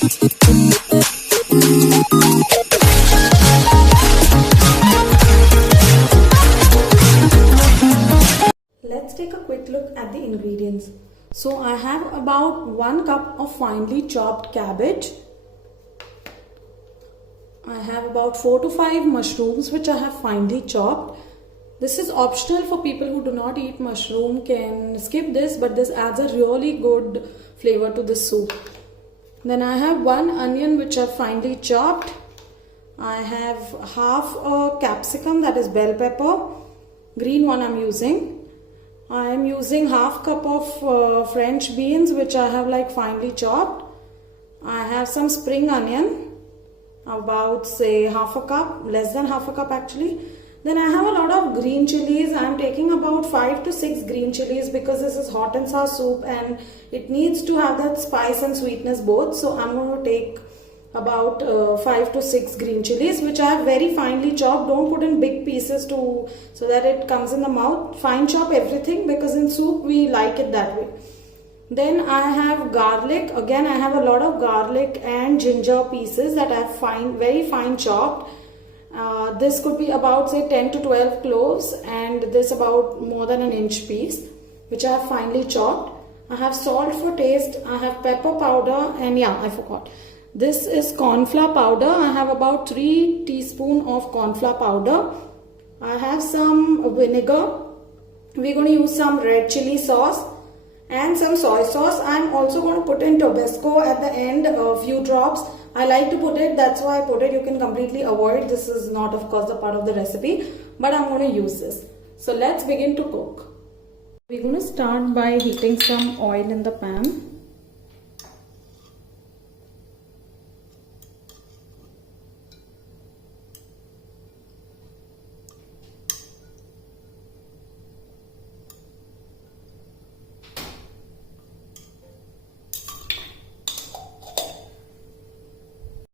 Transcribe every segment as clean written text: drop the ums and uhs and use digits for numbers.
Let's take a quick look at the ingredients. So I have about 1 cup of finely chopped cabbage. I have about 4 to 5 mushrooms which I have finely chopped. This is optional for people who do not eat mushroom, can skip this, but this adds a really good flavor to the soup. Then I have 1 onion which I finely chopped. I have half a capsicum, that is bell pepper, green one I'm using. I am using half cup of French beans which I have like finely chopped. I have some spring onion, about say half a cup, less than half a cup actually. Then I have a lot of green chilies. I am taking about 5 to 6 green chilies because this is hot and sour soup and it needs to have that spice and sweetness both. So I'm going to take about 5 to 6 green chilies which I have very finely chopped. Don't put in big pieces so that it comes in the mouth. Fine chop everything because in soup we like it that way. Then I have garlic. Again I have a lot of garlic and ginger pieces that I have very fine chopped. This could be about say 10 to 12 cloves, and this about more than an inch piece which I have finely chopped. I have salt for taste. I have pepper powder, and yeah, I forgot. This is corn flour powder. I have about 3 teaspoons of corn flour powder. I have some vinegar. We're going to use some red chili sauce and some soy sauce. I'm also going to put in Tabasco at the end, a few drops. I like to put it, that's why I put it. You can completely avoid. This is not of course the part of the recipe, but I'm going to use this. So let's begin to cook. We're going to start by heating some oil in the pan.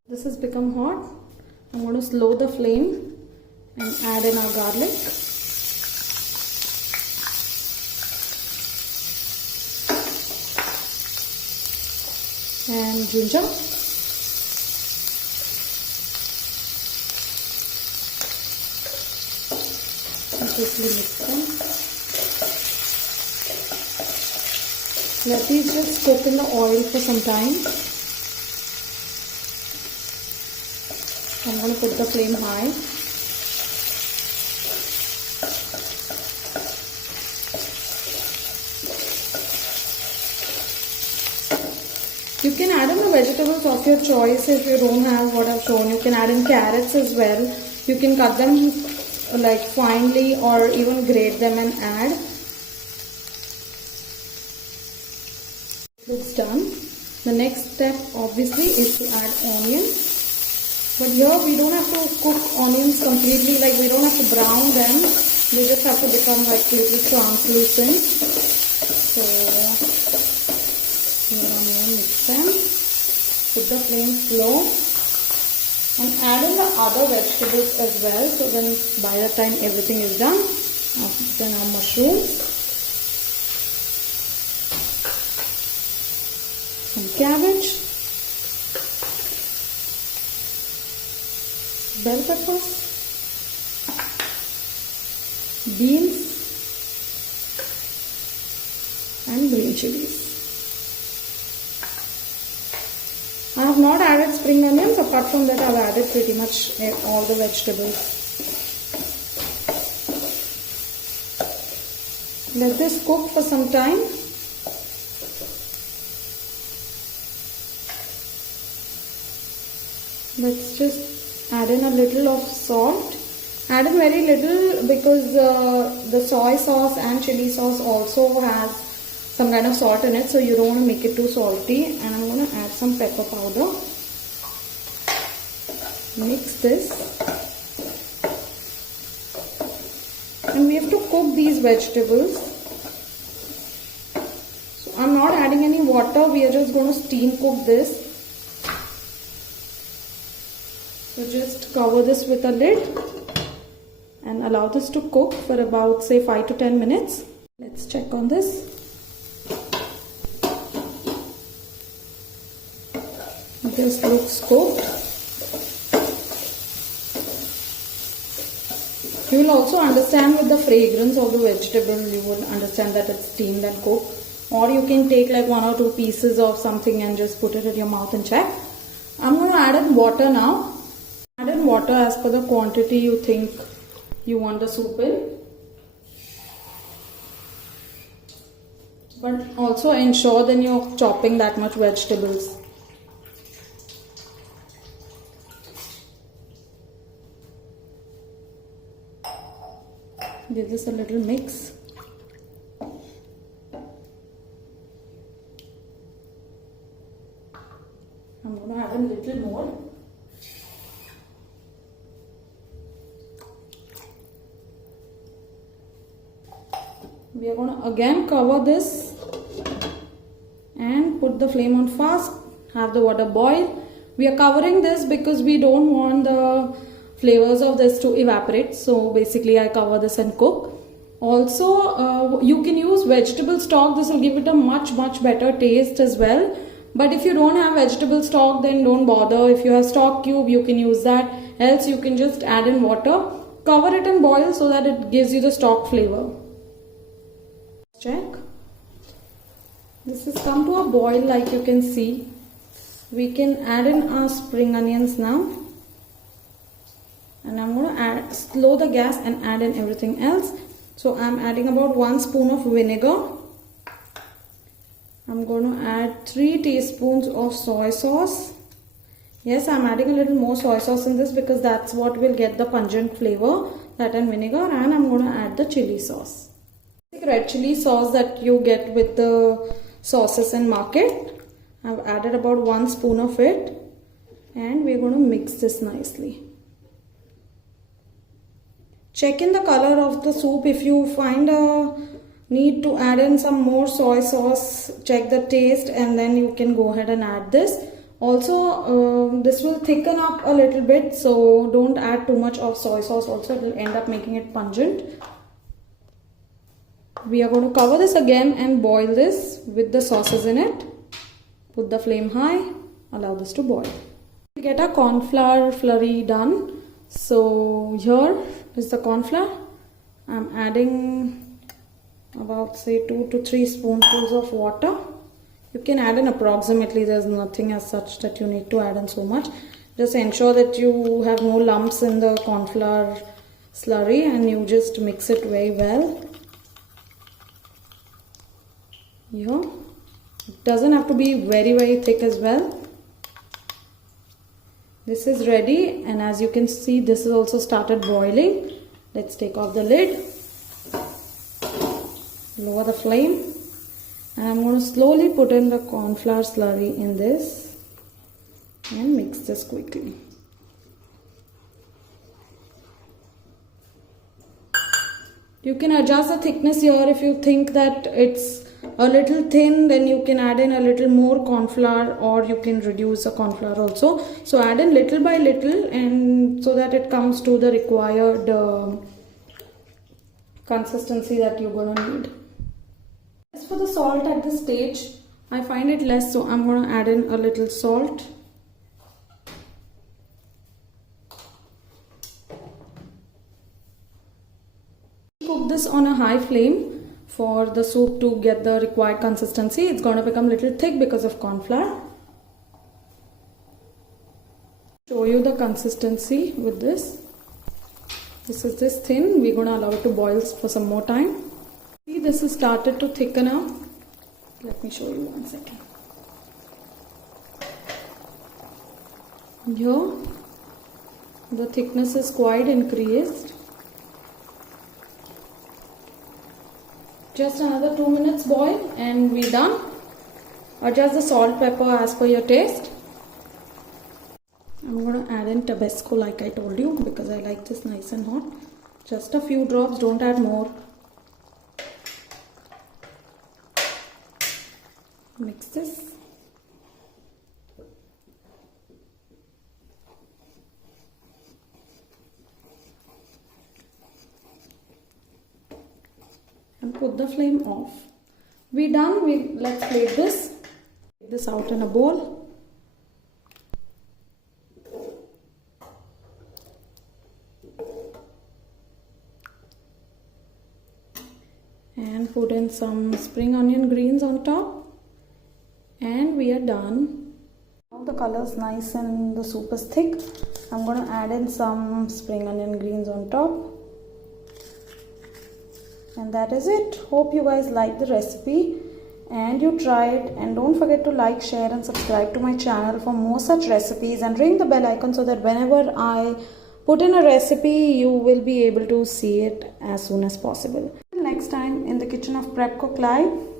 This has become hot. I'm going to slow the flame and add in our garlic. And ginger. And quickly mix them. Let these just cook in the oil for some time. I'm going to put the flame high. You can add in the vegetables of your choice if you don't have what I've shown. You can add in carrots as well. You can cut them like finely or even grate them and add. It's done. The next step obviously is to add onions. But here we don't have to cook onions completely, like we don't have to brown them. They just have to become like little translucent. So here I'm going to mix them. Put the flame slow. And add in the other vegetables as well. So then by the time everything is done, then our mushrooms. Some cabbage. Bell peppers, beans and green chilies. I have not added spring onions. Apart from that, I have added pretty much all the vegetables. Let this cook for some time. Let's just add in a little of salt. Add in very little because the soy sauce and chili sauce also has some kind of salt in it, so you don't want to make it too salty. And I'm going to add some pepper powder. Mix this. And we have to cook these vegetables. So I'm not adding any water. We are just going to steam cook this. So just cover this with a lid and allow this to cook for about say 5 to 10 minutes. Let's check on this. This looks cooked. You will also understand with the fragrance of the vegetable, you will understand that it's steamed and cooked. Or you can take like 1 or 2 pieces of something and just put it in your mouth and check. I'm going to add in water now. Add in water as per the quantity you think you want the soup in. But also ensure then you're chopping that much vegetables. Give this a little mix. I'm going to add a little more. We are going to again cover this and put the flame on fast. Have the water boil. We are covering this because we don't want the flavors of this to evaporate. So basically I cover this and cook. Also you can use vegetable stock. This will give it a much better taste as well. But if you don't have vegetable stock, then don't bother. If you have stock cube, you can use that. Else you can just add in water. Cover it and boil so that it gives you the stock flavor. Check. This has come to a boil like you can see. We can add in our spring onions now. And I'm going to slow the gas and add in everything else. So I'm adding about 1 spoon of vinegar. I'm going to add 3 teaspoons of soy sauce. Yes, I'm adding a little more soy sauce in this because that's what will get the pungent flavor, that and vinegar. And I'm going to add the chili sauce. Red chili sauce that you get with the sauces in market. I've added about 1 spoon of it. And we're going to mix this nicely. Check in the color of the soup. If you find a need to add in some more soy sauce, check the taste and then you can go ahead and add this. Also this will thicken up a little bit, so don't add too much of soy sauce also. It will end up making it pungent. We are going to cover this again and boil this with the sauces in it. Put the flame high, allow this to boil. We get our corn flour slurry done. So here is the corn flour. I'm adding about say 2 to 3 spoonfuls of water. You can add in approximately. There's nothing as such that you need to add in so much. Just ensure that you have no lumps in the corn flour slurry and you just mix it very well. Here. It doesn't have to be very thick as well. This is ready, and as you can see, this has also started boiling. Let's take off the lid. Lower the flame. And I'm going to slowly put in the corn flour slurry in this and mix this quickly. You can adjust the thickness here. If you think that it's a little thin, then you can add in a little more corn flour, or you can reduce the corn flour also. So add in little by little, and so that it comes to the required consistency that you're going to need. As for the salt at this stage, I find it less, so I'm going to add in a little salt. Cook this on a high flame for the soup to get the required consistency. It's going to become a little thick because of corn flour. Show you the consistency with this. This is this thin. We're going to allow it to boil for some more time. See, this has started to thicken up. Let me show you 1 second. Here, the thickness is quite increased. Just another 2 minutes boil and we're done. Adjust the salt, pepper as per your taste. I'm going to add in Tabasco like I told you because I like this nice and hot. Just a few drops, don't add more. Mix this. And put the flame off. We're done. Let's plate this. Take this out in a bowl. in some spring onion greens on top, and we are done. Now the color is nice and the soup is thick. I'm going to add in some spring onion greens on top. And that is it. Hope you guys like the recipe and you try it, and don't forget to like, share and subscribe to my channel for more such recipes, and ring the bell icon so that whenever I put in a recipe you will be able to see it as soon as possible. Next time in the kitchen of Prep Cook Live.